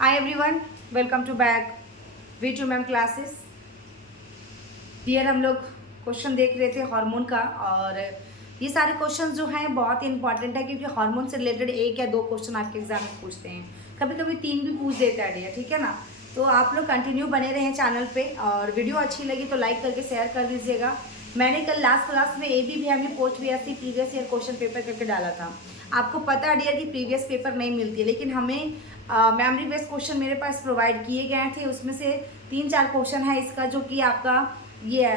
Hi everyone, welcome to back वी2 ma'am classes. Dear, हम लोग क्वेश्चन देख रहे थे हार्मोन का। और ये सारे क्वेश्चन जो हैं बहुत ही इंपॉर्टेंट है, क्योंकि हार्मोन से रिलेटेड एक या दो क्वेश्चन आपके एग्जाम में पूछते हैं, कभी कभी तीन भी पूछ देता है डियर, ठीक है ना। तो आप लोग कंटिन्यू बने रहें चैनल पे, और वीडियो अच्छी लगी तो लाइक करके शेयर कर दीजिएगा। मैंने कल लास्ट क्लास में एबीपी हमें post BSc previous year question paper करके डाला था। आपको पता है डियर कि प्रीवियस पेपर नहीं मिलती है, लेकिन हमें मेमोरी बेस्ड क्वेश्चन मेरे पास प्रोवाइड किए गए थे। उसमें से 3-4 क्वेश्चन है इसका जो कि आपका ये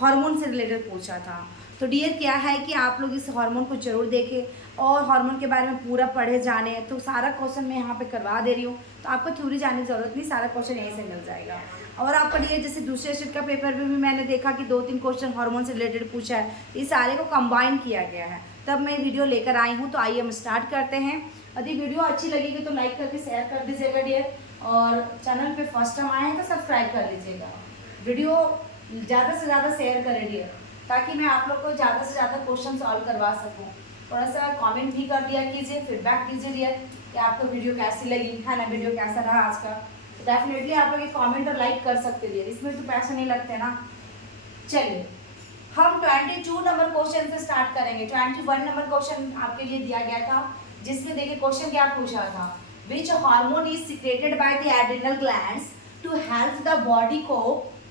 हार्मोन से रिलेटेड पूछा था। तो डियर क्या है कि आप लोग इस हार्मोन को जरूर देखें और हार्मोन के बारे में पूरा पढ़े जाने। तो सारा क्वेश्चन मैं यहाँ पे करवा दे रही हूँ, तो आपको थ्योरी जाने की जरूरत नहीं, सारा क्वेश्चन यहीं से मिल जाएगा। और आप पढ़िए, जैसे दूसरे शिफ्ट का पेपर में भी मैंने देखा कि 2-3 क्वेश्चन हार्मोन से रिलेटेड पूछा है, इस सारे को कंबाइन किया गया है, तब मैं वीडियो लेकर आई हूँ। तो आइए हम स्टार्ट करते हैं। यदि वीडियो अच्छी लगेगी तो लाइक करके शेयर कर दीजिएगा डियर, और चैनल पे फर्स्ट टाइम आए हैं तो सब्सक्राइब कर लीजिएगा। वीडियो ज़्यादा से ज़्यादा शेयर करें डियर, ताकि मैं आप लोग को ज़्यादा से ज़्यादा क्वेश्चन सॉल्व करवा सकूँ। थोड़ा सा कमेंट भी कर दिया कीजिए, फीडबैक दीजिए डियर कि आपको वीडियो कैसी लगी है ना, वीडियो कैसा रहा आज का। तो डेफिनेटली आप लोग कमेंट और लाइक कर सकते डियर, इसमें तो पैसे नहीं लगते ना। चलिए हम 22 नंबर क्वेश्चन से स्टार्ट करेंगे। 21 नंबर क्वेश्चन आपके लिए दिया गया था, जिसमें देखिए क्वेश्चन क्या पूछा था। Which hormone is secreted by the adrenal glands to help the body cope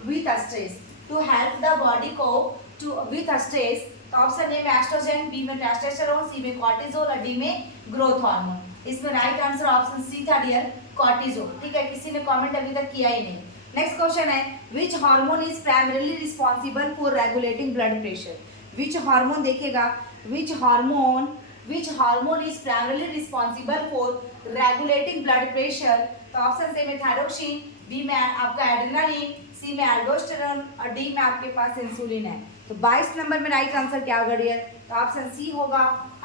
with stress, to help the body cope to with stress. तो ऑप्शन ए में एस्ट्रोजन, बी में टेस्टोस्टेरोन, सी में कॉर्टिसोल और D में growth hormone. इसमें right answer option C था dear, cortisol. ठीक है, किसी ने कमेंट अभी तक किया ही नहीं। नेक्स्ट क्वेश्चन है, which hormone is primarily responsible for regulating blood pressure. Which hormone देखेगा, which hormone is primarily responsible for regulating blood pressure. तो ऑप्शन ए में थायरोक्सिन, बी में आपका एड्रेनालिन, सी में एल्डोस्टेरोन और डी में आपके पास इंसुलिन है। तो 22 नंबर में राइट आंसर क्या होगा डियर, तो ऑप्शन सी होगा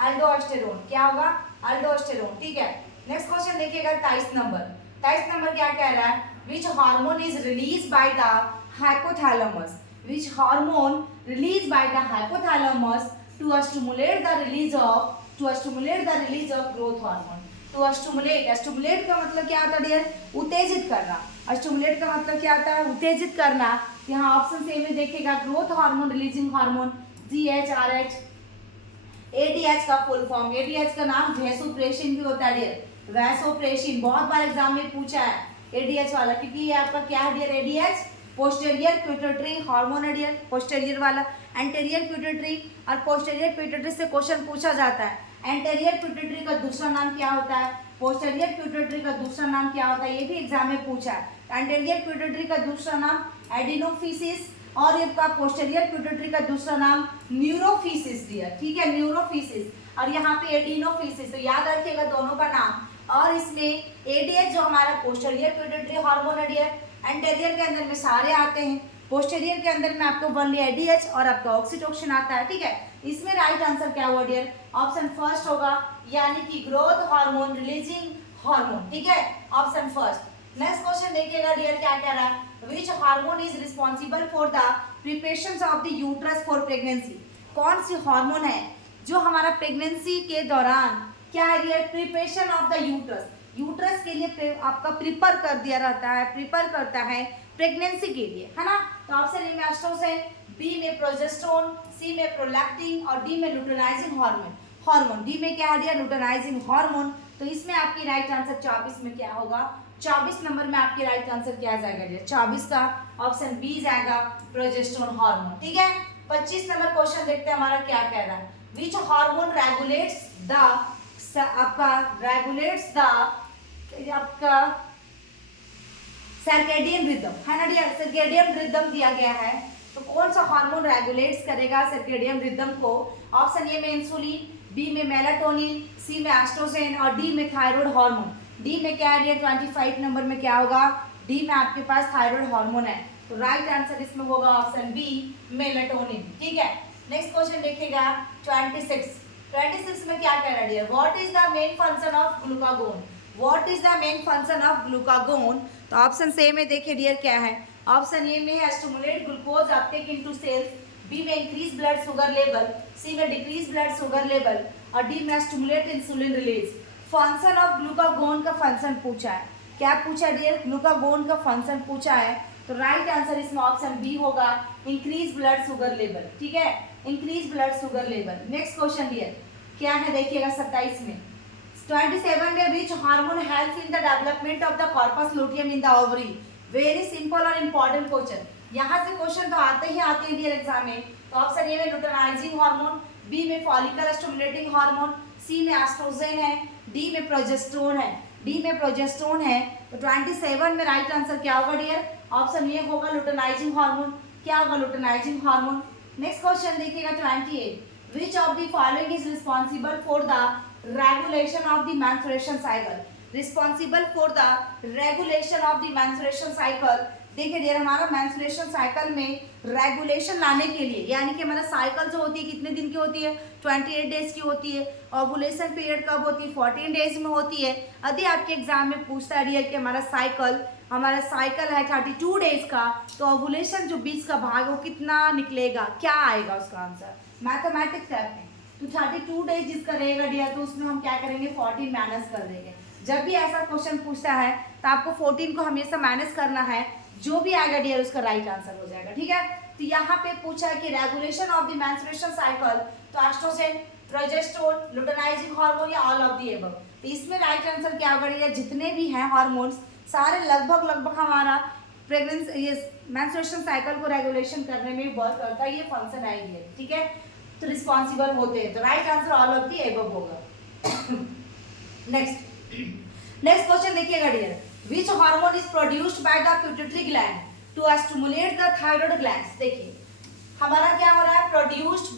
एल्डोस्टेरोन। क्या होगा, एल्डोस्टेरोन। ठीक है, नेक्स्ट क्वेश्चन देखिएगा 23 नंबर। 23 नंबर क्या कह रहा है, which hormone is released by the hypothalamus, which hormone released by the hypothalamus to stimulate the release of growth hormone। तो स्टिमुलेट का मतलब क्या आता है डियर, उत्तेजित करना। स्टिमुलेट का मतलब क्या आता है, उत्तेजित करना। यहाँ ऑप्शन ए में देखेगा growth hormone, releasing hormone, GHRH। ADH का फुल फॉर्म, ADH का नाम वैसोप्रेसिन भी होता है डियर, वैसोप्रेसिन। बहुत बार एग्जाम में पूछा है एडीएच वाला, क्योंकि ये आपका क्या है dear, ADH posterior pituitary hormone है डियर, पोस्टेरियर वाला। एंटेरियर पिट्यूटरी और पोस्टेरियर पिट्यूटरी से क्वेश्चन पूछा जाता है। एंटेरियर पिट्यूटरी का दूसरा नाम क्या होता है, पोस्टेरियर पिट्यूटरी का दूसरा नाम क्या होता है, ये भी एग्जाम में पूछा है। एंटेरियर पिट्यूटरी का दूसरा नाम एडिनोफिसिस, और इसका पोस्टेरियर पिट्यूटरी का दूसरा नाम न्यूरोफिसिस डियर। ठीक है, न्यूरोफिसिस, और यहाँ पे एडिनोफिसिस। तो याद रखिएगा दोनों का नाम। और इसमें एडीएच जो हमारा पोस्टेरियर पिट्यूटरी हार्मोन है डियर, एंटेरियर के अंदर में सारे आते हैं, पोस्टेरियर के अंदर में आपको ओनली एडीएच और आपका ऑक्सीटोसिन आता है। ठीक है, इसमें राइट आंसर क्या हुआ डियर, ऑप्शन फर्स्ट होगा, यानी कि ग्रोथ हार्मोन, रिलीजिंग हार्मोन। ठीक है, ऑप्शन फर्स्ट। नेक्स्ट क्वेश्चन देखिएगा डियर क्या कह रहा है, which hormone is responsible for the preparation of the uterus for pregnancy. कौन सी हार्मोन है जो हमारा प्रेगनेंसी के दौरान क्या है dear, preparation of the uterus, uterus के लिए आपका प्रिपेयर कर दिया रहता है, प्रिपेयर करता है प्रेगनेंसी के लिए, है ना। तो ऑप्शन ए में एस्ट्रोजन, बी में प्रोजेस्टेरोन, सी में प्रोलैक्टिन और डी में लुटेनाइजिंग हार्मोन। डी में क्या है डियर, लुटेनाइजिंग हार्मोन। तो इसमें आपकी राइट आंसर 24 में क्या होगा, 24 नंबर में आपकी राइट आंसर क्या जाएगा डियर, 24 का ऑप्शन बी जाएगा, प्रोजेस्टेरोन हार्मोन। ठीक है, 25 नंबर क्वेश्चन देखते हैं हमारा क्या कह रहा है, विच हार्मोन रेगुलेट्स द आपका सर्केडियन रिदम, है ना डियर, सर्केडियन रिदम दिया गया है। तो कौन सा हार्मोन रेगुलेट्स करेगा सर्केडियन रिदम को, ऑप्शन ए में इंसुलिन, बी में मेलाटोनिन, सी में एस्ट्रोजन और डी में थायराइड हार्मोन। डी में क्या है डियर, 25 नंबर में क्या होगा, डी में आपके पास थायराइड हार्मोन है। तो राइट आंसर इसमें होगा ऑप्शन बी, मेलाटोनिन। ठीक है, नेक्स्ट क्वेश्चन देखिएगा 26 में क्या कह रहा है dear, what is the main function of glucagon, what is the main function of glucagon. तो ऑप्शन ए में देखिए डियर क्या है, ऑप्शन ए में है stimulate glucose uptake into cells, B में increase blood sugar level, C में decrease blood sugar level और डी में stimulate insulin release. Function of glucagon का फंक्शन पूछा है क्या पूछा डियर, ग्लूकागोन का फंक्शन पूछा है, तो राइट आंसर इसमें ऑप्शन बी होगा, इंक्रीज ब्लड शुगर लेवल, ठीक है, increase blood sugar level. Next question dear क्या है देखिएगा 27 में, 27 में which hormone helps in the development of the corpus luteum in the ovary. Very simple और इंपॉर्टेंट क्वेश्चन, यहाँ से क्वेश्चन तो आते ही आते हैं डियर एग्जाम में। तो ऑप्शन ए में लुटेनाइजिंग हार्मोन, बी में फॉलिकल स्टिमुलेटिंग हार्मोन, सी में एस्ट्रोजन है, डी में प्रोजेस्टेरोन है, डी में प्रोजेस्टेरोन है। तो 27 में राइट आंसर क्या होगा डियर, ऑप्शन ए होगा लुटेनाइजिंग हार्मोन। क्या होगा, लुटेनाइजिंग हार्मोन। नेक्स्ट क्वेश्चन देखिएगा 28, which of the following is responsible for the regulation of the menstruation cycle, responsible for the regulation of the menstruation cycle। देखिए डियर हमारा menstruation cycle में regulation लाने के लिए, यानी कि हमारा साइकिल जो होती है कितने दिन की होती है, 28 डेज की होती है। ओवुलेशन पीरियड कब होती है, 14 डेज में होती है। यदि आपके एग्जाम में पूछता है डियर कि हमारा साइकिल है 32 डेज का, तो ओवुलेशन जो 20 का भाग वो कितना निकलेगा, क्या आएगा उसका आंसर, मैथमेटिक्स करते हैं। तो 32 डेज जिसका रहेगा डियर, तो उसमें हम क्या करेंगे 14 माइनस कर देंगे। जब भी ऐसा क्वेश्चन पूछता है तो आपको 14 को हमेशा माइनस करना है, जो भी आएगा डियर उसका राइट आंसर हो जाएगा, ठीक है। तो यहाँ पे पूछा है कि regulation of the menstruation cycle, तो एस्ट्रोजन, प्रोजेस्टेरोन, लुटेनाइजिंग हार्मोन या ऑल ऑफ द अबव। तो इसमें राइट आंसर क्या होगा डियर, जितने भी हैं हार्मोन्स सारे लगभग हमारा प्रेगनेंसी ये मेंस्ट्रुएशन साइकिल को रेगुलेशन करने में वर्क करता है, ये फंक्शन है डियर, ठीक है। तो रिस्पॉन्सिबल होते हैं, तो right answer all of the above होगा। नेक्स्ट क्वेश्चन देखिएगा dear, which hormone is produced by the pituitary gland to stimulate the thyroid glands। देखिए हमारा क्या हो रहा है, प्रोड्यूस्ड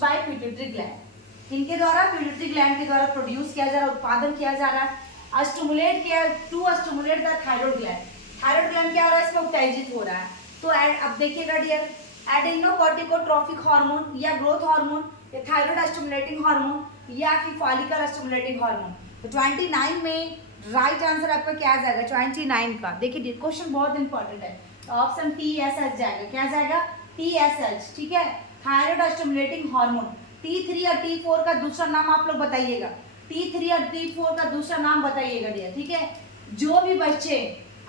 बाय pituitary gland, इनके द्वारा pituitary gland के द्वारा प्रोड्यूस किया जा रहा है, उत्पादन किया जा रहा है, स्टिमुलेट किया to stimulate the thyroid gland. Thyroid gland क्या हो रहा है, इसमें उत्तेजित हो रहा है। तो अब देखिएगा डियर, एडेनोकॉर्टिकोट्रोफिक हार्मोन या ग्रोथ हार्मोन या थायराइड स्टिमुलेटिंग हार्मोन या फिर फॉलिकल स्टिमुलेटिंग हार्मोन। तो 29 में राइट आंसर आपका क्या आ जाएगा 29 का। देखिए क्वेश्चन बहुत इंपॉर्टेंट है, तो ऑप्शन TSH जाएगा, क्या जाएगा TSH, ठीक है, थायराइड स्टिमुलेटिंग हार्मोन। T3 और T4 का दूसरा नाम आप लोग बताइएगा, T3 और T4 का दूसरा नाम बताइएगा डियर, ठीक है। जो भी बच्चे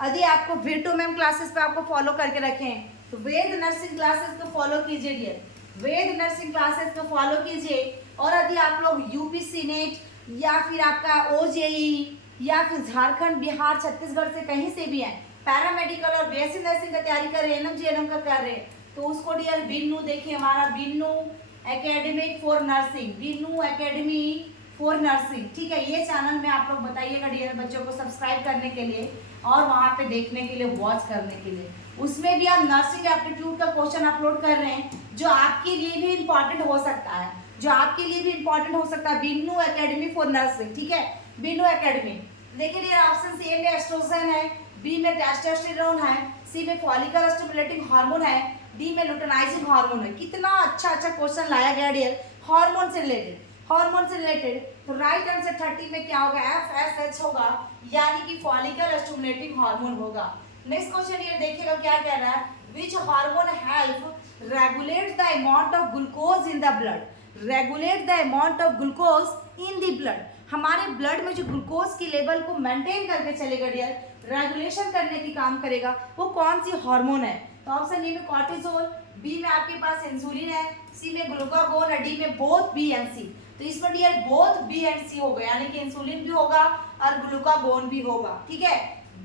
यदि आपको V2 मैम क्लासेस पे आपको फॉलो करके रखें, तो वेद नर्सिंग क्लासेस को फॉलो कीजिए डियर, वेद नर्सिंग क्लासेस को फॉलो कीजिए। और यदि आप लोग UPC नेट या फिर आपका OJE या फिर झारखंड, बिहार, छत्तीसगढ़ से कहीं से भी हैं, पैरामेडिकल और BSc नर्सिंग का तैयारी कर रहे हैं, NM का कर रहे हैं, तो उसको डियर बिन्नू, देखिए हमारा Binnu academy for nursing, Binnu academy for nursing, ठीक है। ये चैनल में आप लोग बताइएगा डियर बच्चों को सब्सक्राइब करने के लिए और वहाँ पे देखने के लिए, वॉच करने के लिए। उसमें भी आप नर्सिंग एप्टीट्यूड का क्वेश्चन अपलोड कर रहे हैं, जो आपके लिए भी इम्पॉर्टेंट हो सकता है, जो आपके लिए भी इम्पॉर्टेंट हो सकता है, बिन्नू एकेडमी फॉर नर्सिंग, ठीक है, बिन्नू एकेडमी। देखिए डियर ऑप्शन ए में एस्ट्रोजन है, बी में टेस्टोस्टेरोन है, सी में फॉलिकल स्टिमुलेटिंग हार्मोन है, डी में लुटेनाइजिंग हार्मोन है। कितना अच्छा क्वेश्चन लाया गया डियर हार्मोन से रिलेटेड। तो राइट आंसर 30 में क्या होगा, FSH होगा, यानी कि फॉलिकल स्टिमुलेटिंग हार्मोन होगा। नेक्स्ट क्वेश्चन ये देखिएगा क्या कह रहा है, which hormone help regulate the amount of glucose in the blood, regulate the amount of glucose in the blood. हमारे ब्लड में जो ग्लूकोज की लेवल को मेंटेन करके चलेगा डियर, रेगुलेशन करने की काम करेगा, वो कौन सी हार्मोन है। तो ऑप्शन ए में कॉर्टिसोल, बी में आपके पास इंसुलिन है, सी में ग्लूकागोन और डी में बोथ बी एंड सी। तो इसमें डियर बोथ बी एंड सी होगा, यानी कि इंसुलिन भी होगा और ग्लूकागोन भी होगा, ठीक है,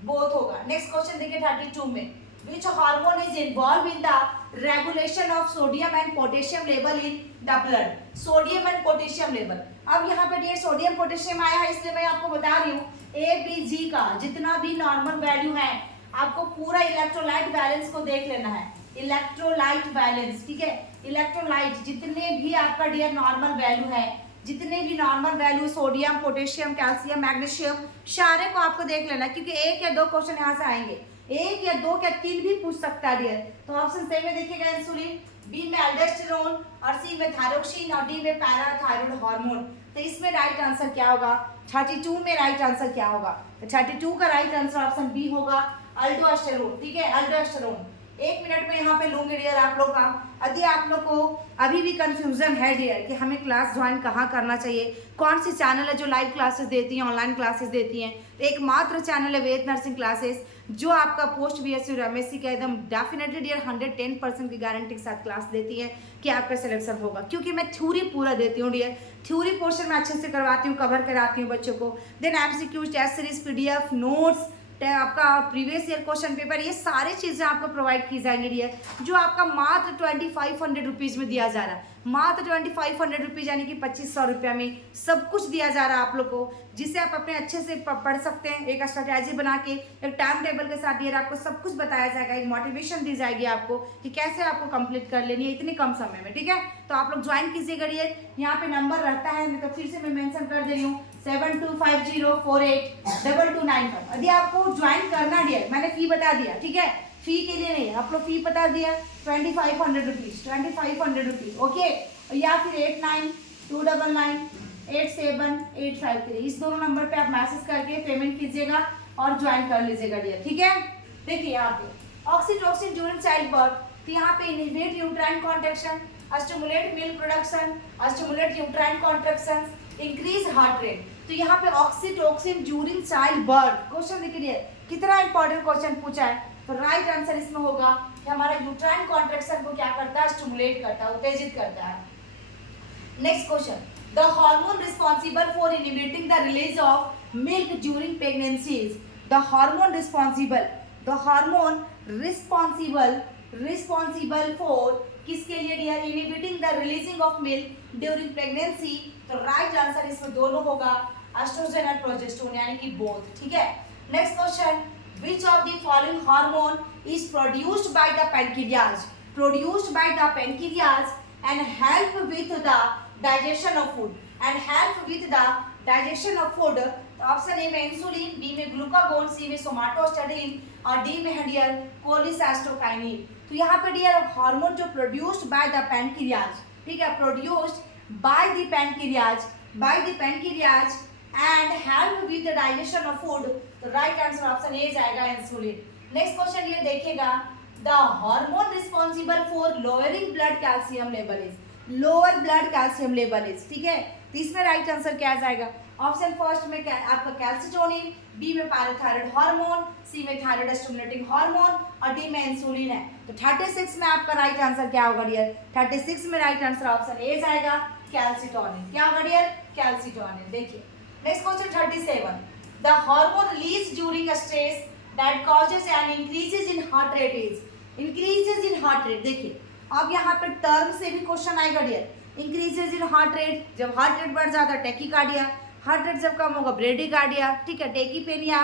बोथ होगा। नेक्स्ट क्वेश्चन देखिए 32 में, which hormone is involved in the regulation of sodium and potassium level in the blood, sodium and potassium level. अब यहाँ पे डियर सोडियम पोटेशियम आया है, इसलिए मैं आपको बता रही हूँ ABG का जितना भी नॉर्मल वैल्यू है, आपको पूरा इलेक्ट्रोलाइट बैलेंस को देख लेना है, इलेक्ट्रोलाइट बैलेंस, ठीक है, इलेक्ट्रोलाइट जितने भी आपका डियर नॉर्मल वैल्यू है, जितने भी normal value sodium, potassium, calcium, magnesium, सारे को आपको देख लेना, क्योंकि एक या दो क्वेश्चन यहाँ से आएंगे, एक या दो क्या तीन भी पूछ सकता है डियर। तो ऑप्शन सी में देखिएगा इंसुलिन, बी में एल्डोस्टेरोन और सी में थायरोक्सिन और डी में पैराथायरॉइड हार्मोन। तो इसमें राइट आंसर क्या होगा, 32 में राइट आंसर क्या होगा, तो 32 का राइट आंसर ऑप्शन बी होगा, अल्डोस्टेरोन, ठीक है, अल्डोस्टेरोन। 1 मिनट में यहाँ पे लूंगी डियर आप लोग का। यदि आप लोग को अभी भी कंफ्यूजन है डियर कि हमें क्लास ज्वाइन कहाँ करना चाहिए, कौन सी चैनल है जो लाइव क्लासेस देती हैं, ऑनलाइन क्लासेस देती हैं, तो एकमात्र चैनल है वेद नर्सिंग क्लासेस, जो आपका पोस्ट बीएससी और एमएससी का एकदम डेफिनेटली डियर 110% की गारंटी के साथ क्लास देती है कि आपका सिलेक्शन होगा। क्योंकि मैं थ्योरी पूरा देती हूँ डियर, थ्योरी पोर्शन में अच्छे से करवाती हूँ, कवर कराती हूँ बच्चों को। Then MCQ, test series, PDF, notes, आपका प्रीवियस ईयर क्वेश्चन पेपर, ये सारी चीज़ें आपको प्रोवाइड की जाएंगी डियर, जो आपका मात्र 2500 रुपीज़ में दिया जा रहा है। मात्र 2500 रुपीज़ यानी कि 2500 रुपया में सब कुछ दिया जा रहा है आप लोग को, जिसे आप अपने अच्छे से पढ़ सकते हैं। एक स्ट्रैटेजी बना के, एक टाइम टेबल के साथ डियर आपको सब कुछ बताया जाएगा, एक मोटिवेशन दी जाएगी आपको कि कैसे आपको कंप्लीट कर लेनी है इतने कम समय में। ठीक है, तो आप लोग ज्वाइन कीजिएगा डियर। यहाँ पे नंबर रहता है, मैं तो फिर से मैं मेंशन कर दे रही हूँ 7250482295। यदि आपको ज्वाइन करना डियर, मैंने फी बता दिया, ठीक है, फी के लिए नहीं, आप लोग फी बता दिया 2500 रुपीज़, 2500 रुपीज़, ओके। या फिर 8929987853 इस दोनों नंबर पे आप मैसेज करके पेमेंट कीजिएगा और ज्वाइन कर लीजिएगा डियर। ठीक है, देखिए यहाँ पे ऑक्सीटोसिन ड्यूरिंग चाइल्ड बर्थ, तो यहाँ पे inhibit uterine contraction, stimulate milk production, stimulate uterine contraction, increase heart rate. तो यहाँ पे oxytocin during child birth question देखिए कितना इंपॉर्टेंट क्वेश्चन पूछा है। तो राइट आंसर इसमें होगा कि हमारा यूट्राइन कॉन्ट्रैक्शन को क्या करता है, स्टिमुलेट करता है, उत्तेजित करता है। Next question, the hormone responsible for inhibiting the release of milk during pregnancies, the hormone responsible for किसके लिए dear, inhibiting the releasing of milk during pregnancy. तो राइट आंसर इसमें दोनों होगा, एस्ट्रोजन और प्रोजेस्टेरोन यानी कि बोथ। ठीक है, next question, which of the following hormone is produced by the pancreas and help with the digestion of food तो ऑप्शन ए में इंसुलिन, बी में ग्लूकागोन, सी में सोमाटोस्टेटिन और डी में है डियर कोलिसिस्टोकाइनिन। तो यहाँ पे डियर हार्मोन जो प्रोड्यूस्ड बाय द पैनक्रियाज, ठीक है, produced by the pancreas and help with the digestion of food. तो राइट आंसर ऑप्शन ए जाएगा इंसुलिन। नेक्स्ट क्वेश्चन ये देखिएगा, the hormone responsible for lowering blood calcium level is, lower blood calcium level is. ठीक है, तो इसमें right answer क्या जाएगा, ऑप्शन फर्स्ट में आपका कैल्सिटोनिन, बी में पैराथायरॉयड हार्मोन, सी में थायराइड स्टिमुलेटिंग हार्मोन और डी में इंसुलिन है। तो 36 में आपका राइट आंसर क्या होगा डियर, 36 में राइट आंसर ऑप्शन ए जाएगा कैल्सिटोनिन। क्या होगा डियर, कैल्सिटोनिन। देखिए next question 37, the hormone released during stress that causes an increases in heart rate is, increases in heart rate। देखिए अब यहाँ पे टर्म से भी क्वेश्चन आएगा dear, increases in heart rate, जब हार्ट रेट बढ़ जाता है टैकीकार्डिया, हार्ट रेट जब कम होगा ब्रेडिकार्डिया, ठीक है, टेकीपेनिया,